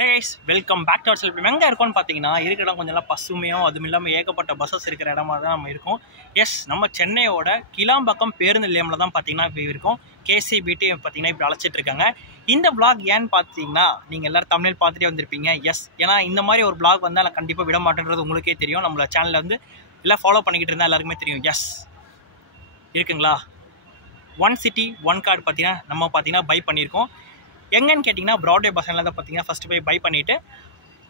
Hey guys, welcome back to our channel. எங்கே இருக்கோம்னு பார்த்தீங்கன்னா இருக்கிற இடம் கொஞ்சம் பசுமையும் அதுவும் இல்லாமல் ஏகப்பட்ட பஸ்ஸஸ் இருக்கிற இடமா தான் நம்ம இருக்கோம். எஸ், நம்ம சென்னையோட கிளாம்பாக்கம் பேருந்து நிலையமில் தான் பார்த்தீங்கன்னா இப்போ இருக்கோம். KCBT பார்த்தீங்கன்னா இப்போ அழைச்சிட்டு இருக்காங்க. இந்த vlog ஏன்னு பார்த்தீங்கன்னா நீங்கள் எல்லோரும் தமிழில் பார்த்துட்டே வந்திருப்பீங்க. எஸ், ஏன்னா இந்த மாதிரி ஒரு vlog வந்தால் நான் கண்டிப்பாக விட மாட்டேன்றது உங்களுக்கே தெரியும். நம்மளோட சேனலில் வந்து எல்லாம் ஃபாலோ பண்ணிக்கிட்டு இருந்தால் எல்லாருக்குமே தெரியும். எஸ் இருக்குங்களா, ஒன் சிட்டி ஒன் கார்டு பார்த்தீங்கன்னா நம்ம பார்த்தீங்கன்னா பை பண்ணியிருக்கோம். எங்கன்னு கேட்டிங்கன்னா ப்ராட்வே பஸ் ஸ்டாண்டில் தான் பார்த்தீங்கன்னா ஃபஸ்ட்டு போய் பை பண்ணிவிட்டு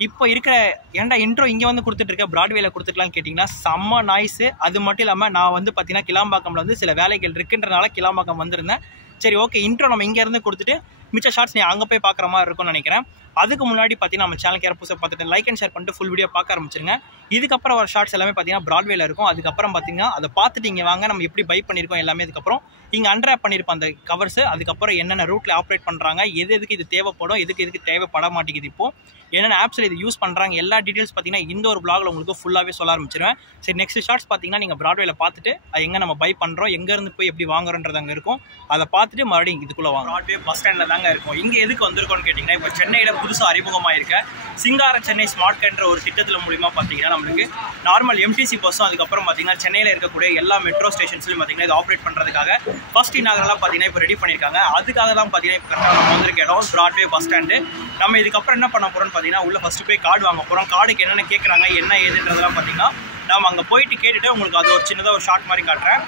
இப்போ இருக்கிற ஏன்டா இன்ட்ரோ இங்கே வந்து கொடுத்துட்ருக்க ப்ராட்வேயில் கொடுத்துக்கலான்னு கேட்டிங்கன்னா செம்ம நாய்ஸு. அது மட்டும் இல்லாமல் நான் வந்து பார்த்தீங்கன்னா கிளாம்பாக்கமில் வந்து சில வேலைகள் இருக்குன்றனால கிளாம்பாக்கம் வந்திருந்தேன். சரி ஓகே, இன்ட்ரோ நம்ம இங்கேருந்து கொடுத்துட்டு மிச்ச ஷார்ட்ஸ் நீ அங்கே போய் பார்க்குற மாதிரி இருக்கும்னு நினைக்கிறேன். அதுக்கு முன்னாடி பார்த்தீங்கன்னா நம்ம சேனலுக்கு யாரும் புதுசாக பார்த்துட்டு லைக் அண்ட் ஷேர் பண்ணிட்டு ஃபுல் வீடியோ பார்க்க ஆரம்பிச்சிருங்க. இதுக்கப்புறம் ஒரு ஷார்ட்ஸ் எல்லாமே பார்த்தீங்கன்னா ப்ராட்வேயில் இருக்கும். அதுக்கப்புறம் பார்த்தீங்கன்னா அதை பார்த்துட்டு இங்கே வாங்க நம்ம எப்படி பை பண்ணியிருக்கோம் எல்லாமே. அதுக்கப்புறம் இங்கே அன்ராப் பண்ணியிருப்போம் அந்த கவர்ஸு. அதுக்கப்புறம் என்னென்ன ரூட்டில் ஆப்ரேட் பண்ணுறாங்க, எதுக்கு இது தேவைப்படும், எதுக்கு தேவைப்பட மாட்டேங்குது, இப்போது என்னென்ன ஆப்ஸில் இது யூஸ் பண்ணுறாங்க, எல்லா டீட்டெயில்ஸ் பார்த்தீங்கன்னா இந்த ஒரு ப்ளாகில் உங்களுக்கு ஃபுல்லாகவே சொல்ல ஆரம்பிச்சிருவேன். சரி, நெக்ஸ்ட் ஷார்ட்ஸ் பார்த்தீங்கன்னா நீங்கள் ப்ராட்வேயில் பார்த்துட்டு அது எங்கே நம்ம பை பண்ணுறோம், எங்கேருந்து போய் எப்படி வாங்குறோன்றது அங்கே இருக்கும். அதை பார்த்துட்டு மறுபடியும் இதுக்குள்ளே வாங்க. ப்ராட்வே பஸ் ஸ்டாண்டில் தாங்க இருக்கும். இங்கே எதுக்கு வந்திருக்கோன்னு கேட்டிங்கன்னா இப்போ சென்னையில் புதுசாக அறிமுகமாக இருக்க சிங்கார சென்னை ஸ்மார்ட் கேன்ற ஒரு திட்டத்தில் மூலிமா பார்த்தீங்கன்னா நம்மளுக்கு நார்மல் MTC பஸ்ஸும் அதுக்கப்புறம் பார்த்தீங்கன்னா சென்னையில் இருக்கக்கூடிய எல்லா மெட்ரோ ஸ்டேஷன்ஸ்லையும் பார்த்தீங்கன்னா இது ஆப்ரேட் பண்ணுறதுக்காக ஃபர்ஸ்ட் இனாகரெல்லாம் பார்த்தீங்கன்னா இப்போ ரெடி பண்ணியிருக்காங்க. அதுக்காக தான் பார்த்தீங்கன்னா இப்போ கரெக்டாக நம்ம வந்திருக்க இடம் ப்ராட்வே பஸ் ஸ்டாண்டு. நம்ம இதுக்கப்புறம் என்ன பண்ண போகிறோம்னு பார்த்தீங்கன்னா உள்ள ஃபஸ்ட்டு போய் கார்டு வாங்க போகிறோம். கார்டுக்கு என்னென்ன கேட்குறாங்க என்ன ஏதுன்றதெல்லாம் பார்த்தீங்கன்னா நம்ம அங்கே போயிட்டு கேட்டுட்டு உங்களுக்கு அது ஒரு சின்னதாக ஒரு ஷார்ட் மாதிரி காட்டுறேன்.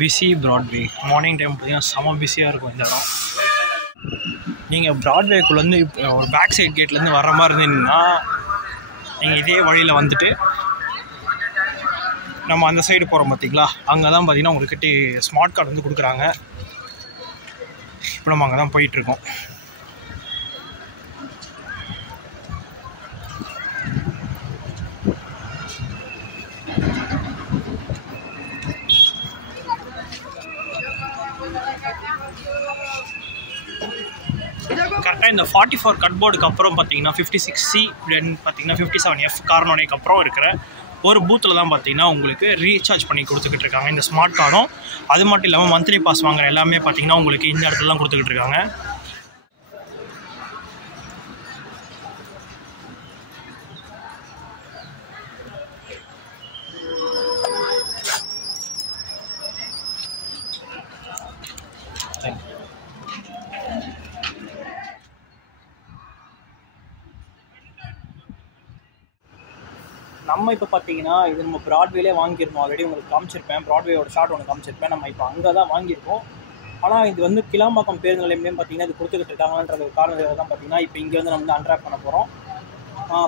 பிஸி ப்ராட்வே மார்னிங் டைம் பார்த்தீங்கன்னா செம பிஸியாக இருக்கும் இந்த இடம். நீங்கள் ப்ராட்வேக்குள்ளேருந்து ஒரு பேக் சைட் கேட்லேருந்து வர்ற மாதிரி இருந்தீங்கன்னா நீங்கள் இதே வழியில் வந்துட்டு நம்ம அந்த சைடு போகிறோம் பார்த்தீங்களா, அங்கே தான் பார்த்தீங்கன்னா உங்கள்கிட்ட ஸ்மார்ட் கார்டு வந்து கொடுக்குறாங்க. இப்போ நம்ம அங்கே தான் போயிட்டுருக்கோம். கரெக்டாக இந்த 44 கட்போர்டுக்கு அப்புறம் பார்த்தீங்கன்னா 56C தென் பார்த்தீங்கன்னா 57F கார்னோடைக்கு அப்புறம் இருக்கிற ஒரு பூத்தில் தான் பார்த்தீங்கன்னா உங்களுக்கு ரீசார்ஜ் பண்ணி கொடுத்துக்கிட்டு இருக்காங்க இந்த ஸ்மார்ட் கார்டும். அது மட்டும் இல்லாமல் மந்த்லி பாஸ் வாங்குற எல்லாமே பார்த்தீங்கன்னா உங்களுக்கு இந்த இடத்துல தான் கொடுத்துக்கிட்டு இருக்காங்க. நம்ம இப்போ பார்த்தீங்கன்னா இது நம்ம ப்ராட்வேலே வாங்கியிருந்தோம். ஆல்ரெடி உங்களுக்கு காமிச்சிருப்பேன், ப்ராட்வேயோட ஷார்ட் ஒன்று காமிச்சிருப்பேன். நம்ம இப்போ அங்கே தான் வாங்கியிருக்கோம். ஆனால் இது வந்து கிளாம்பாக்கம் பேருந்து நிலையம்லேயும் பார்த்தீங்கன்னா இது கொடுத்துக்கிட்டு இருக்காங்கன்றது காரணத்தில் தான் பார்த்தீங்கன்னா இப்போ இங்கே வந்து நம்ம வந்து அன்ராப் பண்ண போகிறோம்.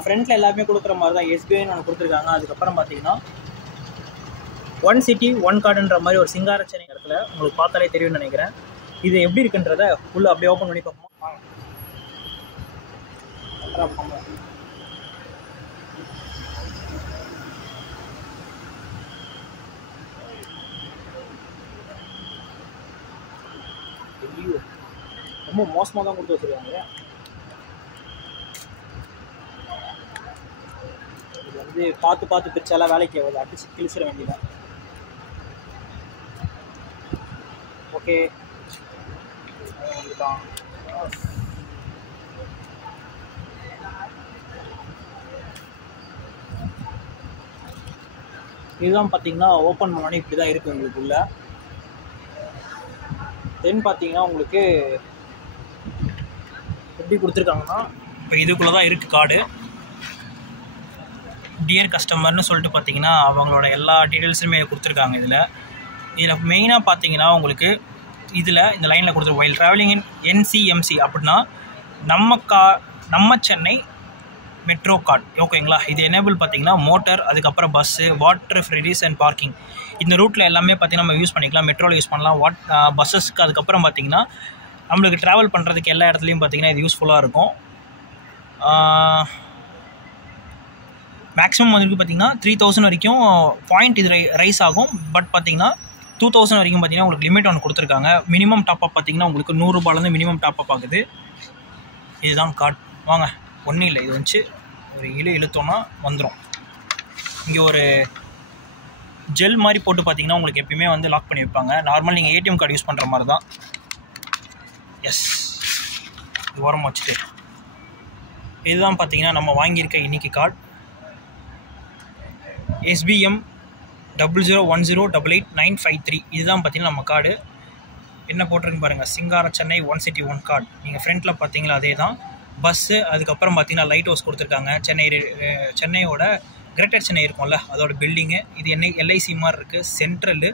ஃப்ரண்ட்டில் எல்லாருமே கொடுக்குற மாதிரி தான் SBIன்னு ஒன்று கொடுத்துருக்காங்க. அதுக்கப்புறம் பார்த்தீங்கன்னா ஒன் சிட்டி ஒன் கார்டுன்ற மாதிரி ஒரு சிங்கார சென்னை இடத்துல உங்களுக்கு பார்த்தாலே தெரியும்னு நினைக்கிறேன். இது எப்படி இருக்குன்றத ஃபுல்லாக அப்படியே ஓப்பன் பண்ணி பார்ப்போம். ரொம்ப மோசமாக தான் கொடுத்து வச்சுருக்காங்க. இது வந்து பார்த்து பிரிச்சாலாம் வேலைக்கு ஆகுது, அடிச்சு கிழிச்சிட வேண்டியதான். ஓகே, இதுதான் பார்த்தீங்கன்னா ஓப்பன் பண்ணோன்னே இப்படி தான் இருக்குது உங்களுக்குள்ள. தென் பார்த்தீங்கன்னா உங்களுக்கு எப்படி கொடுத்துருக்காங்கன்னா இப்போ இதுக்குள்ளே தான் இருக்குது கார்டு. டியர் கஸ்டமர்னு சொல்லிட்டு பார்த்தீங்கன்னா அவங்களோட எல்லா டீட்டெயில்ஸுமே கொடுத்துருக்காங்க. இதில் மெயினாக பார்த்தீங்கன்னா உங்களுக்கு இதில் இந்த லைனில் கொடுத்துரு வைல் ட்ராவலிங் இன் NCMC அப்படின்னா நம்ம சென்னை மெட்ரோ கார்டு. ஓகேங்களா, இது எனேபிள் பார்த்தீங்கன்னா மோட்டர், அதுக்கப்புறம் bus, water ferries and parking. இந்த ரூட்டில் எல்லாமே பார்த்தீங்கன்னா நம்ம யூஸ் பண்ணிக்கலாம். மெட்ரோவில் யூஸ் பண்ணலாம், பஸ்ஸஸ்க்கு. அதுக்கப்புறம் பார்த்தீங்கன்னா நம்மளுக்கு ட்ராவல் பண்ணுறதுக்கு எல்லா இடத்துலையும் பார்த்தீங்கன்னா இது யூஸ்ஃபுல்லாக இருக்கும். மேக்ஸிமம் வந்துருக்கு பார்த்தீங்கன்னா 3000 வரைக்கும் பாயிண்ட் இது ரைஸ் ஆகும். பட் பார்த்தீங்கன்னா 2000 வரைக்கும் பார்த்தீங்கன்னா உங்களுக்கு லிமிட் ஒன்று கொடுத்துருக்காங்க. மினிமம் டாப்அப் பார்த்தீங்கன்னா உங்களுக்கு 100 ரூபாயிலேருந்து மினிமம் டாப்அப் ஆகுது. இதுதான் கார்டு. வாங்க, ஒன்றும் இல்லை, இது வந்து ஒரு இழுத்தோன்னா வந்துடும். இங்கே ஒரு ஜெல் மாதிரி போட்டு பார்த்தீங்கன்னா உங்களுக்கு எப்பயுமே வந்து லாக் பண்ணி வைப்பாங்க. நார்மல் நீங்கள் ஏடிஎம் கார்டு யூஸ் பண்ணுற மாதிரி தான். எஸ், இது ஓரமாக வச்சுட்டு இதுதான் பார்த்தீங்கன்னா நம்ம வாங்கியிருக்க இன்றைக்கி கார்டு SBM 0010888953. இதுதான் பார்த்தீங்கன்னா நம்ம கார்டு. என்ன போட்டிருக்கு பாருங்கள், சிங்கார சென்னை 1 City 1 கார்டு. நீங்கள் ஃப்ரண்ட்டில் பார்த்தீங்களா அதே தான் பஸ்ஸு. அதுக்கப்புறம் பார்த்தீங்கன்னா லைட் ஹவுஸ் கொடுத்துருக்காங்க. சென்னையோட கிரேட்டர் சென்னை இருக்கும்ல அதோட பில்டிங்கு. இது LIC மாதிரி இருக்குது. சென்ட்ரலு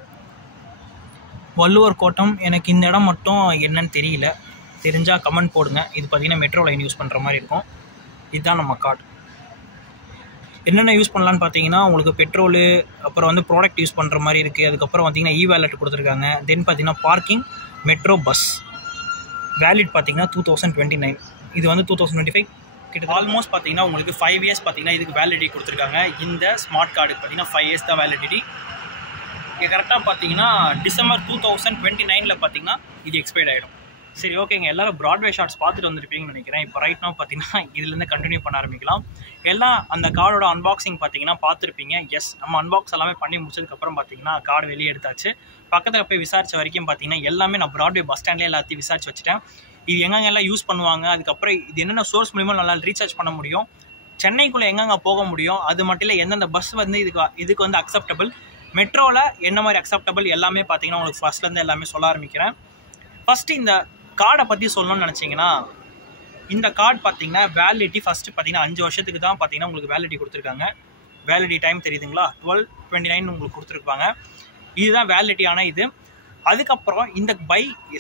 வள்ளுவர் கோட்டம். எனக்கு இந்த இடம் மட்டும் என்னன்னு தெரியல, தெரிஞ்சால் கமெண்ட் போடுங்க. இது பார்த்தீங்கன்னா மெட்ரோ லைன் யூஸ் பண்ணுற மாதிரி இருக்கும். இதுதான் நம்ம கார்டு. என்னென்ன யூஸ் பண்ணலான்னு பார்த்தீங்கன்னா உங்களுக்கு பெட்ரோலு, அப்புறம் வந்து ப்ராடக்ட் யூஸ் பண்ணுற மாதிரி இருக்குது. அதுக்கப்புறம் பார்த்தீங்கன்னா வேலெட் கொடுத்துருக்காங்க. தென் பார்த்தீங்கன்னா பார்க்கிங், மெட்ரோ, பஸ். வேலிட் பார்த்தீங்கன்னா 2029. இது வந்து 2025 கிட்ட. ஆல்மோஸ்ட் பார்த்தீங்கன்னா உங்களுக்கு 5 இயர்ஸ் பார்த்தீங்கன்னா இதுக்கு வேலிடிட்டி கொடுத்துருக்காங்க. இந்த ஸ்மார்ட் கார்டுக்கு பார்த்தீங்கன்னா 5 இயர்ஸ் தான் வேலிடிட்டி. இங்கே கரெக்டாக பார்த்தீங்கன்னா டிசம்பர் 2029 பார்த்தீங்கன்னா இது எக்ஸ்பைர்ட் ஆகிடும். சரி, ஓகேங்க. எல்லோரும் ப்ராட்வே ஷார்ட்ஸ் பார்த்துட்டு வந்துருப்பீங்கன்னு நினைக்கிறேன். இப்போ ரைட் நவ் பார்த்தீங்கன்னா இதுலேருந்து கண்டினியூ பண்ண ஆரம்பிக்கலாம். எல்லாம் அந்த கார்டோட அன்பாக்சிங் பார்த்தீங்கன்னா பார்த்துருப்பீங்க. எஸ், நம்ம அன்பாக்ஸ் எல்லாமே பண்ணி முடிச்சதுக்கப்புறம் பார்த்தீங்கன்னா கார்டு வெளியே எடுத்தாச்சு. பக்கத்தில் போய் விசாரித்த வரைக்கும் பார்த்தீங்கன்னா எல்லாமே நான் ப்ராட்வே பஸ் ஸ்டாண்ட்லேயே எல்லாத்தையும் விசாரிச்சு வச்சுட்டேன். இது எங்கெங்கெல்லாம் யூஸ் பண்ணுவாங்க, அதுக்கப்புறம் இது என்னென்ன சோர்ஸ் மூலிமா நல்லா ரீசார்ஜ் பண்ண முடியும், சென்னைக்குள்ளே எங்கெங்கே போக முடியும், அது மட்டும் இல்லை எந்தெந்த பஸ் வந்து இதுக்கு வந்து அக்செப்டபிள், மெட்ரோவில் என்ன மாதிரி அக்செப்டபிள் எல்லாமே பார்த்தீங்கன்னா உங்களுக்கு ஃபஸ்ட்லேருந்து எல்லாமே சொல்ல ஆரம்பிக்கிறேன். ஃபஸ்ட்டு இந்த கார்டை பற்றி சொல்லணும்னு நினச்சிங்கன்னா, இந்த கார்டு பார்த்தீங்கன்னா வேலிடிட்டி ஃபஸ்ட்டு பார்த்தீங்கன்னா 5 வருஷத்துக்கு தான் பார்த்தீங்கன்னா உங்களுக்கு வேலிடிட்டி கொடுத்துருக்காங்க. வேலிடிட்டி டைம் தெரியுதுங்களா, 12/29 உங்களுக்கு கொடுத்துருப்பாங்க. இதுதான் வேலிடிட்டியான இது. அதுக்கப்புறம் இந்த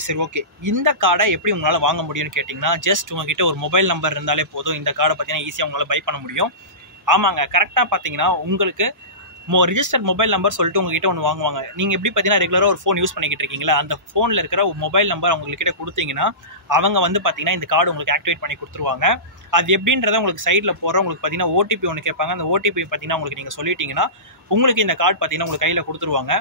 சரி ஓகே, இந்த கார்டை எப்படி உங்களால் வாங்க முடியும்னு கேட்டிங்கன்னா, ஜஸ்ட் உங்ககிட்ட ஒரு மொபைல் நம்பர் இருந்தாலே போதும். இந்த கார்டை பார்த்தீங்கன்னா ஈஸியாக உங்களால் பை பண்ண முடியும். ஆமாங்க, கரெக்டாக பார்த்தீங்கன்னா உங்களுக்கு ரிஜிஸ்டர்ட் மொபைல் நம்பர் சொல்லிட்டு உங்ககிட்ட ஒன்று வாங்குவாங்க. நீங்கள் எப்படி பார்த்தீங்கன்னா ரெகுலராக ஒரு ஃபோன் யூஸ் பண்ணிக்கிட்டு இருக்கீங்களா, அந்த ஃபோனில் இருக்கிற மொபைல் நம்பர் அவங்கக்கிட்ட கொடுத்தீங்கன்னா அவங்க வந்து பார்த்தீங்கன்னா இந்த கார்டு உங்களுக்கு ஆக்டிவேட் பண்ணி கொடுத்துருவாங்க. அது எப்படின்றத உங்களுக்கு சைடில் போகிற உங்களுக்கு பார்த்தீங்கன்னா OTP ஒன்று கேட்பாங்க. அந்த OTP பார்த்தீங்கன்னா உங்களுக்கு நீங்கள் சொல்லிட்டீங்கன்னா உங்களுக்கு இந்த கார்டு பார்த்தீங்கன்னா உங்களுக்கு கையில் கொடுத்துருவாங்க.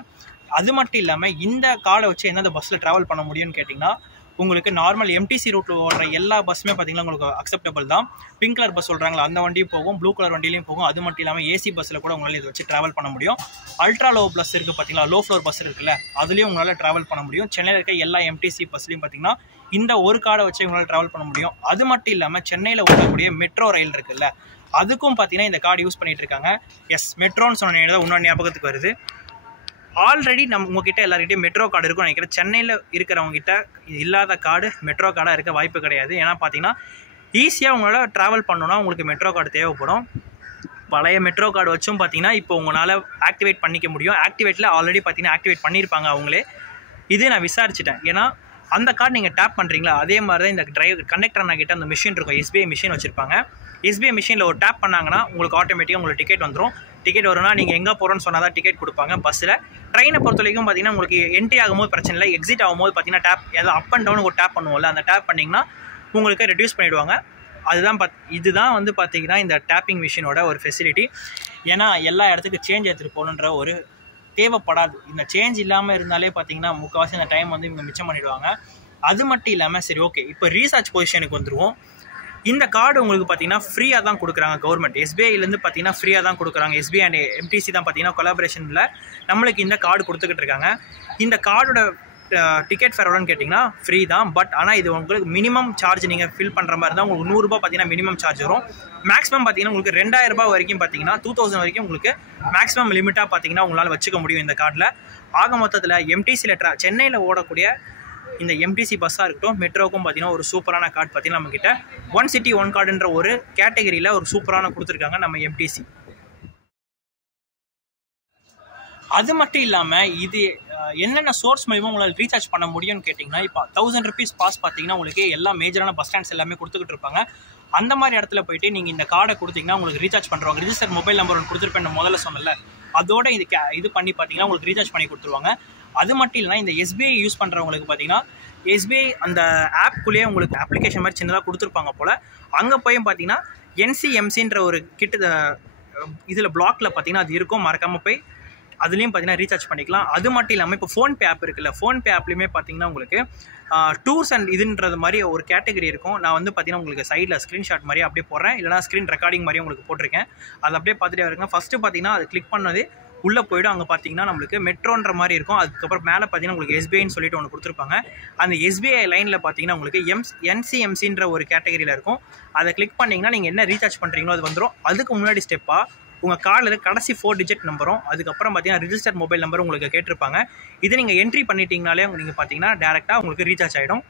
அது மட்டும் இல்லாமல் இந்த கார்டை வச்சு எந்தெந்த பஸ்ஸில் ட்ராவல் பண்ண முடியும்னு கேட்டிங்கன்னா, உங்களுக்கு நார்மல் MTC ரூட்டில் ஓடுற எல்லா பஸ்ஸுமே பார்த்தீங்கன்னா உங்களுக்கு அக்செப்டபிள் தான். பிங்க் கலர் பஸ் சொல்கிறாங்களா அந்த வண்டியும் போகும், ப்ளூ கலர் வண்டியிலையும் போகும். அது மட்டும் இல்லாமல் AC பஸ்ஸில் கூட உங்களால் இதை வச்சு ட்ராவல் பண்ண முடியும். அல்ட்ரா லோ பஸ் இருக்குது பார்த்தீங்களா, லோ ஃப்ளோர் பஸ் இருக்குல்ல, அதுலேயும் உங்களால் ட்ராவல் பண்ண முடியும். சென்னையில் இருக்க எல்லா MTC பஸ்லையும் பார்த்தீங்கன்னா இந்த ஒரு கார்டை வச்சு உங்களால் ட்ராவல் பண்ண முடியும். அது மட்டும் இல்லாமல் சென்னையில் ஓடக்கூடிய மெட்ரோ ரயில் இருக்குல்ல, அதுக்கும் பார்த்தீங்கன்னா இந்த கார்டு யூஸ் பண்ணிகிட்டு இருக்காங்க. எஸ், மெட்ரோன்னு சொன்ன இன்னொரு ஞாபகத்துக்கு வருது. ஆல்ரெடி நம்ம உங்ககிட்ட எல்லாருக்கிட்டையும் மெட்ரோ கார்டு இருக்கும்னு நினைக்கிறேன். சென்னையில் இருக்கிறவங்ககிட்ட இல்லாத கார்டு மெட்ரோ கார்டாக இருக்க வாய்ப்பு கிடையாது. ஏன்னா பார்த்தீங்கன்னா ஈஸியாக உங்களால் ட்ராவல் பண்ணணுன்னா உங்களுக்கு மெட்ரோ கார்டு தேவைப்படும். பழைய மெட்ரோ கார்டு வச்சும் பார்த்தீங்கன்னா இப்போ உங்களால் ஆக்டிவேட் பண்ணிக்க முடியும். ஆக்டிவேட்டில் ஆல்ரெடி பார்த்தீங்கன்னா ஆக்டிவேட் பண்ணியிருப்பாங்க அவங்களே. இது நான் விசாரிச்சிட்டேன். ஏன்னா அந்த கார்டு நீங்கள் டேப் பண்ணுறீங்களா, அதே மாதிரி தான் இந்த கண்டக்டர் கிட்ட அந்த மிஷின் இருக்கும், SBI மிஷின் வச்சுருப்பாங்க. SBI மிஷினில் ஒரு டேப் பண்ணாங்கன்னா உங்களுக்கு ஆட்டோமேட்டிக்காக உங்களுக்கு டிக்கெட் வந்துடும். டிக்கெட் வரும்னா நீங்கள் எங்கே போகிறோன்னு சொன்னால் தான் டிக்கெட் கொடுப்பாங்க. பஸ்ஸில் ட்ரெயினை பொறுத்த வரைக்கும் பார்த்தீங்கன்னா உங்களுக்கு என்ட்ரி ஆகும்போது பிரச்சனை இல்லை, எக்ஸிட் ஆகும்போது பார்த்தீங்கன்னா டேப் ஏதாவது அப் அண்ட் டவுன் ஒரு டேப் பண்ணுவோம்ல, அந்த டேப் பண்ணிங்கன்னா உங்களுக்கு ரெடியூஸ் பண்ணிவிடுவாங்க. அதுதான் இதுதான் வந்து பார்த்தீங்கன்னா இந்த டேப்பிங் மிஷினோட ஒரு ஃபெசிலிட்டி. ஏன்னா எல்லா இடத்துக்கு சேஞ்ச் எடுத்துகிட்டு போகணுன்ற ஒரு தேவைப்படாது. இந்த சேஞ்ச் இல்லாமல் இருந்தாலே பார்த்தீங்கன்னா முக்கால்வாசி அந்த டைம் வந்து இவங்க மிச்சம் பண்ணிவிடுவாங்க. அது மட்டும் இல்லாமல் சரி ஓகே, இப்போ ரீசார்ஜ் பொசிஷனுக்கு வந்துடுவோம். இந்த கார்டு உங்களுக்கு பார்த்தீங்கன்னா ஃப்ரீயாக தான் கொடுக்குறாங்க கவர்மெண்ட். SBIலேருந்து பார்த்தீங்கன்னா ஃப்ரீயாக தான் கொடுக்குறாங்க. SBI அண்ட் MTC தான் பார்த்தீங்கன்னா கொலாபரேஷனில் நம்மளுக்கு இந்த கார்டு கொடுத்துக்கிட்டு இருக்காங்க. இந்த கார்டோட டிக்கெட் ஃபேர் எவ்வளோன்னு கேட்டிங்கன்னா ஃப்ரீ தான். பட் ஆனால் இது உங்களுக்கு மினிமம் சார்ஜ் நீங்கள் ஃபில் பண்ணுற மாதிரி தான் உங்களுக்கு 100 ரூபா பார்த்தீங்கன்னா மினிமம் சார்ஜ் வரும். மேக்ஸிமம் பார்த்தீங்கன்னா உங்களுக்கு 2000 ரூபாய் வரைக்கும் பார்த்தீங்கன்னா 2000 வரைக்கும் உங்களுக்கு மேக்ஸிமம் லிமிட்டாக பார்த்தீங்கன்னா உங்களால் வச்சுக்க முடியும் இந்த கார்டில். ஆக மொத்தத்தில் MTCயில் சென்னையில் ஓடக்கூடிய இந்த MTC பஸ்ஸாக இருக்கட்டும், மெட்ரோவுக்கும் பார்த்தீங்கன்னா ஒரு சூப்பரான கார்டு பார்த்தீங்கன்னா நம்மக்கிட்ட 1 City 1 கார்டுன்ற ஒரு கேட்டகரியில் ஒரு சூப்பரான கொடுத்துருக்காங்க நம்ம MTC. அது மட்டும் இல்லாமல் இது என்னென்ன சோர்ஸ் மூலிமா உங்களால் ரீசார்ஜ் பண்ண முடியும்னு கேட்டிங்கன்னா, இப்போ 1000 rupees பாஸ் பார்த்தீங்கன்னா உங்களுக்கு எல்லா மேஜரான பஸ் ஸ்டாண்ட்ஸ் எல்லாமே கொடுத்துக்கிட்டு இருப்பாங்க. அந்த மாதிரி இடத்துல போயிட்டு நீங்கள் இந்த கார்டை கொடுத்தீங்கன்னா உங்களுக்கு ரீசார்ஜ் பண்ணுறாங்க. ரிஜிஸ்டர் மொபைல் நம்பர் ஒன்று கொடுத்துருப்பேன் முதல்ல சொன்னல, அதோட இது பண்ணி பார்த்தீங்கன்னா உங்களுக்கு ரீசார்ஜ் பண்ணி கொடுத்துருவாங்க. அது மட்டும் இல்லைனா இந்த SBI யூஸ் பண்ணுறவங்களுக்கு பார்த்தீங்கன்னா SBI அந்த ஆப்குள்ளேயே உங்களுக்கு அப்ளிகேஷன் மாதிரி சின்னதாக கொடுத்துருப்பாங்க போல். அங்கே போய் பார்த்தீங்கன்னா NCMCன்ற ஒரு இதில் பிளாக்ல பார்த்தீங்கன்னா அது இருக்கும், மறக்காமல் போய் அதுலேயும் பார்த்தீங்கன்னா ரீசார்ஜ் பண்ணிக்கலாம். அது மட்டும் இல்லாமல் இப்போ ஃபோன்பே ஆப் இருக்குல்ல, ஃபோன்பே ஆப்லேயுமே பார்த்தீங்கன்னா உங்களுக்கு டூர்ஸ் அண்ட் இதுன்றது மாதிரி ஒரு கேட்டகரி இருக்கும். நான் வந்து பார்த்தீங்கன்னா உங்களுக்கு சைடில் ஸ்க்ரீன்ஷாட் மாதிரி அப்படியே போடுறேன், இல்லைனா ஸ்க்ரீன் ரெக்கார்டிங் மாதிரி உங்களுக்கு போட்டிருக்கேன். அது அப்படியே பார்த்துட்டே வருங்க. ஃபஸ்ட்டு பார்த்தீங்கன்னா அது கிளிக் பண்ணது உள்ளே போய்டும். அங்கே பார்த்தீங்கன்னா நம்மளுக்கு மெட்ரோன்ற மாதிரி இருக்கும். அதுக்கப்புறம் மேலே பார்த்தீங்கன்னா உங்களுக்கு எஸ்பிஐன்னு சொல்லிட்டு ஒன்று கொடுத்துருப்பாங்க. அந்த எஸ்பிஐ லைனில் பார்த்தீங்கன்னா உங்களுக்கு என்சிஎம்சின்ற ஒரு கேட்டகரியில் இருக்கும். அதை கிளிக் பண்ணிங்கன்னா நீங்கள் என்ன ரீசார்ஜ் பண்ணுறீங்களோ அது வந்துடும். அதுக்கு முன்னாடி ஸ்டெப்பாக உங்கள் கார்டில் கடைசி 4 டிஜிட் நம்பரும் அதுக்கப்புறம் பார்த்தீங்கன்னா ரிஜிஸ்டர் மொபைல் நம்பர் உங்களுக்கு கேட்டிருப்பாங்க. இதை நீங்கள் என்ட்ரி பண்ணிட்டீங்கனாலே நீங்கள் பார்த்தீங்கன்னா டேரெக்டாக உங்களுக்கு ரீசார்ஜ் ஆகிடும்.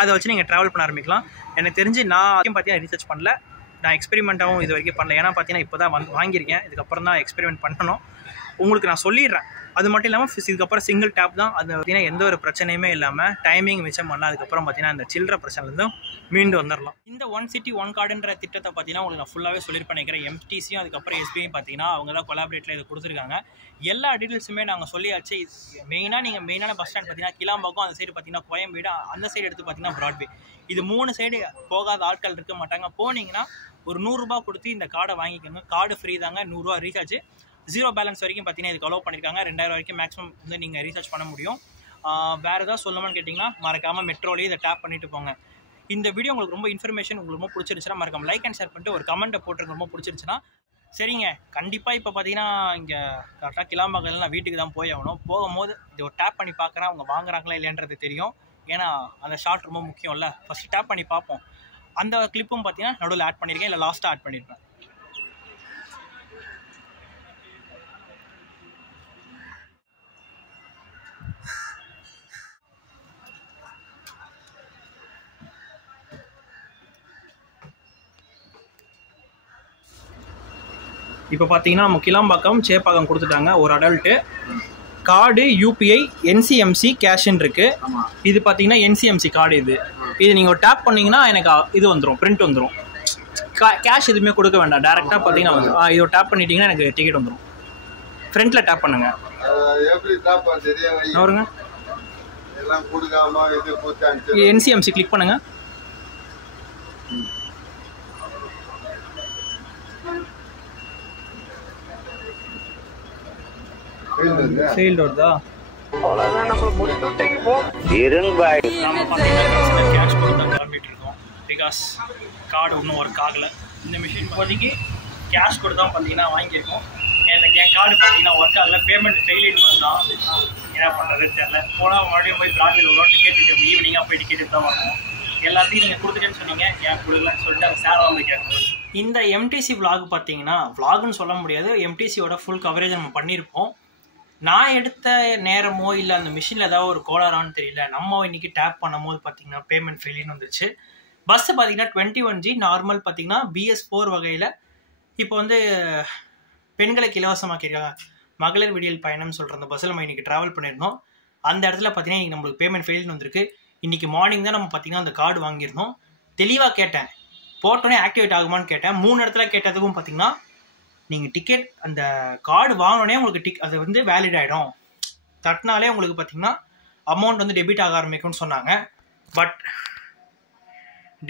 அதை வச்சு நீங்கள் ட்ராவல் பண்ண ஆரம்பிக்கலாம். எனக்கு தெரிஞ்சு நான் பார்த்தீங்கன்னா ரீசார்ஜ் பண்ணல, நான் எக்ஸ்பெரிமெண்ட்டாகவும் இது வரைக்கும் பண்ணல. ஏன்னா பார்த்தீங்கன்னா இப்போ தான் வாங்கியிருக்கேன், இதுக்கப்புறம் தான் எக்ஸ்பெரிமெண்ட் பண்ணணும். உங்களுக்கு நான் சொல்லிடுறேன். அது மட்டும் இல்லாமல் இதுக்கப்புறம் சிங்கிள் டேப் தான். அது பார்த்தீங்கன்னா எந்த ஒரு பிரச்சனையுமே இல்லாமல் டைமிங் மிச்சம் பண்ணலாம். அதுக்கப்புறம் பார்த்தீங்கன்னா இந்த சில்லற பிரச்சனைலேருந்தும் மீண்டு வந்துடலாம். இந்த 1 சிட்டி 1 கார்டுன்ற திட்டத்தை பார்த்தீங்கன்னா உங்களுக்கு நான் ஃபுல்லாகவே சொல்லியிருப்பேன் நினைக்கிறேன். எம்டிசியும் அதுக்கப்புறம் எஸ்பிஐயும் பார்த்தீங்கன்னா அவங்க தான் கொலாபரேட்டில் இதை கொடுத்துருக்காங்க. எல்லா டீட்டெயில்ஸுமே நாங்கள் சொல்லியாச்சு. நீங்கள் மெயினான பஸ் ஸ்டாண்ட் பார்த்தீங்கன்னா கிளாம்பாக்கம், அந்த சைடு பார்த்தீங்கன்னா கோயம்பேடு, அந்த சைடு எடுத்து பார்த்தீங்கன்னா ப்ராட்வே. இது 3 சைடு போகாத ஆட்கள் இருக்க மாட்டாங்க. போனீங்கன்னா ஒரு 100 ரூபா கொடுத்து இந்த கார்டை வாங்கிக்கணும். கார்டு ஃப்ரீ தாங்க, 100 ரூபா ரீசார்ஜ். 0 பேலன்ஸ் வரைக்கும் பார்த்தீங்கன்னா இதுக்கு அலோவ் பண்ணியிருக்காங்க. 2000 வரைக்கும் மேக்ஸிமம் வந்து நீங்கள் ரீசார்ஜ் பண்ண முடியும். வேறு ஏதாவது சொல்லணும்னு கேட்டிங்கன்னா மறக்காமல் மெட்ரோலேயே இதை டேப் பண்ணிட்டு போங்க. இந்த வீடியோ உங்களுக்கு ரொம்ப இன்ஃபர்மேஷன் உங்களுக்கு ரொம்ப பிடிச்சிருச்சுன்னா மறக்காம லைக் அண்ட் ஷேர் பண்ணிட்டு ஒரு கமெண்ட்டை போட்டுருக்கு ரொம்ப பிடிச்சிருச்சுன்னா. சரிங்க, கண்டிப்பாக இப்போ பார்த்தீங்கன்னா இங்கே கரெக்டாக கிளாம்பாக்கத்தில் நான் வீட்டுக்கு தான் போய் ஆகணும். போகும்போது இது ஒரு டேப் பண்ணி பார்க்குறேன், அவங்க வாங்குறாங்களா இல்லைன்றது தெரியும். ஏன்னா அந்த ஷார்ட் ரொம்ப முக்கியம்ல. ஃபஸ்ட்டு டேப் பண்ணி பார்ப்போம். அந்த கிளிப்பும் பார்த்தீங்கன்னா நடுவில் ஆட் பண்ணியிருக்கேன், இல்லை லாஸ்ட்டாக ஆட் பண்ணியிருப்பேன். இப்போ பார்த்தீங்கன்னா நம்ம கிளாம்பாக்கம் சேப்பாக்கம் கொடுத்துட்டாங்க. ஒரு அடல்ட்டு கார்டு யூபிஐ என்சிஎம்சி கேஷ்ன்னு இருக்குது. இது பார்த்தீங்கன்னா என்சிஎம்சி கார்டு. இது நீங்கள் டேப் பண்ணிங்கன்னா எனக்கு இது வந்துடும், பிரிண்ட் வந்துடும். கேஷ் எதுவுமே கொடுக்க வேண்டாம், டேரெக்டாக பார்த்தீங்கன்னா இதை டேப் பண்ணிட்டீங்கன்னா எனக்கு டிக்கெட் வந்துடும். ஃப்ரண்ட்டில் டேப் பண்ணுங்க. அவருங்க என்சிஎம்சி கிளிக் பண்ணுங்க. ஃபெயில்ட் வருதா? அவ்வளவுதான், நம்ம முடிச்சுட்டீங்க போ. இருங்க நாம பார்த்தீங்கன்னா கேஷ் கொடுத்தா கிளம்பிட்டு இருக்கோம். பிகாஸ் கார்டு ஒன்றும் ஒர்க் ஆகலை. இந்த மிஷின் இப்போதைக்கு கேஷ் கொடுத்தா பார்த்தீங்கன்னா வாங்கியிருக்கோம். என் கார்டு பார்த்தீங்கன்னா ஒர்க் ஆகலை, பேமெண்ட் ஃபெயிலியர் தான். என்ன பண்ணுறதுன்னு தெரியல. போனால் மறுபடியும் போய் ப்ராட்வேல ஒரு டிக்கெட் எடுத்து ஈவினிங்காக போய் டிக்கெட் எடுத்து தான் வரணும். எல்லாத்தையும் நீங்கள் கொடுத்துட்டேன்னு சொன்னீங்க, ஏன் கொடுக்கலன்னு சொல்லிட்டு அந்த சேர் வந்து கேட்கணும். இந்த எம்டிசி விலாக் பார்த்தீங்கன்னா விலாகுன்னு சொல்ல முடியாது, எம்டிசியோட ஃபுல் கவரேஜ் நம்ம பண்ணியிருப்போம். நான் எடுத்த நேரமோ இல்லை அந்த மிஷினில் ஏதாவது ஒரு கோளாறான்னு தெரியல, நம்ம இன்றைக்கி டேப் பண்ணும் போது பார்த்தீங்கன்னா பேமெண்ட் ஃபெயிலியர்னு வந்துருச்சு. பஸ்ஸு பார்த்தீங்கன்னா 21G நார்மல் பார்த்தீங்கன்னா BS4 வகையில் இப்போ வந்து பெண்களுக்கு இலவசமாக்கியிருக்காங்க. மகளிர் விடியல் பயணம்னு சொல்கிற அந்த பஸ்ஸில் நம்ம இன்றைக்கி ட்ராவல் பண்ணியிருந்தோம். அந்த இடத்துல பார்த்தீங்கன்னா இன்றைக்கி நம்மளுக்கு பேமெண்ட் ஃபெயில்னு வந்திருக்கு. இன்றைக்கி மார்னிங் தான் நம்ம பார்த்தீங்கன்னா அந்த கார்டு வாங்கியிருந்தோம். தெளிவாக கேட்டேன், போட்டோன்னே ஆக்டிவேட் ஆகுமான்னு கேட்டேன். 3 இடத்துல கேட்டதுக்கும் பார்த்தீங்கன்னா நீங்கள் டிக்கெட் அந்த கார்டு வாங்கினோடனே உங்களுக்கு அது வந்து வேலிட் ஆகிடும், தட்டினாலே உங்களுக்கு பார்த்தீங்கன்னா அமௌண்ட் வந்து டெபிட் ஆக ஆரம்பிக்கும்னு சொன்னாங்க. பட்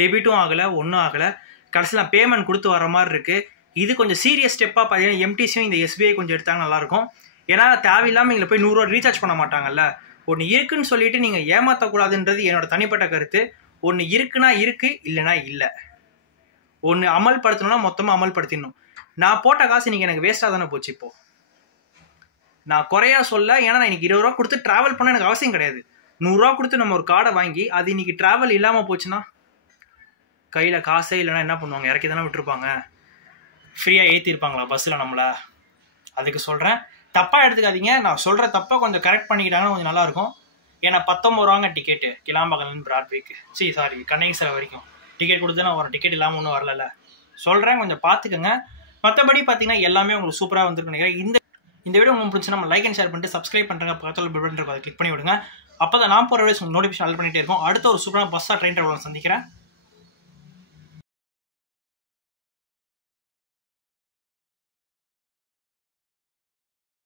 டெபிட்டும் ஆகலை, ஒன்றும் ஆகலை. கடைசியில் பேமெண்ட் கொடுத்து வர மாதிரி இருக்குது. இது கொஞ்சம் சீரியஸ் ஸ்டெப்பாக பார்த்தீங்கன்னா எம்டிசியும் இந்த எஸ்பிஐ கொஞ்சம் எடுத்தாங்க நல்லாயிருக்கும். ஏன்னா தேவையில்லாமல் இங்கே போய் 100 ரூபா ரீசார்ஜ் பண்ண மாட்டாங்கல்ல. ஒன்று இருக்குன்னு சொல்லிட்டு நீங்கள் ஏமாற்றக்கூடாதுன்றது என்னோட தனிப்பட்ட கருத்து. ஒன்று இருக்குன்னா இருக்குது, இல்லைனா இல்லை. ஒன்று அமல்படுத்தணும்னா மொத்தமாக அமல்படுத்திடணும். நான் போட்ட காசு இன்றைக்கி எனக்கு வேஸ்ட்டாக தானே போச்சு. இப்போது நான் குறையா சொல்ல, ஏன்னா நான் இன்றைக்கி 20 ரூபா கொடுத்து ட்ராவல் பண்ண எனக்கு அவசியம் கிடையாது. 100 ரூபா கொடுத்து நம்ம ஒரு கார்டை வாங்கி அது இன்றைக்கி ட்ராவல் இல்லாமல் போச்சுன்னா கையில் காசே இல்லைனா என்ன பண்ணுவாங்க? இறக்கி தானே விட்டுருப்பாங்க. ஃப்ரீயாக ஏற்றிருப்பாங்களா பஸ்ஸில் நம்மளை? அதுக்கு சொல்கிறேன், தப்பாக எடுத்துக்காதீங்க. நான் சொல்கிற தப்பாக கொஞ்சம் கரெக்ட் பண்ணிக்கிட்டாங்கன்னா கொஞ்சம் நல்லாயிருக்கும். ஏன்னா 19 ரூபாங்க டிக்கெட்டு கிளாம்பாக்கம்லேருந்து ப்ராட்வேக்கு. சாரி கண்ணகி சிலை வரைக்கும் டிக்கெட் கொடுத்து நான் வரும். டிக்கெட் இல்லாமல் ஒன்றும் வரல. சொல்கிறேன், கொஞ்சம் பார்த்துக்கோங்க. மற்றபடி பார்த்தீங்கன்னா எல்லாமே உங்களுக்கு சூப்பராக வந்துருக்கு நினைக்கிறேன். இந்த வீடியோ உங்களுக்கு பிடிச்சி நம்ம லைக் அண்ட் ஷேர் பண்ணிட்டு சப்ஸ்கிரைப் பண்ணுறங்க, பக்கத்தில் பெல் பட்டன் அதை கிளிக் பண்ணி விடுங்க. அப்போ தான் நான் போகிற வீடியோஸ் நோட்டிஃபிகேஷன் ஆல் பண்ணிகிட்டே இருக்கும். அடுத்த ஒரு சூப்பரான பஸ்ஸாக ட்ரெயின் ட்ராவல் சந்திக்கிறேன்.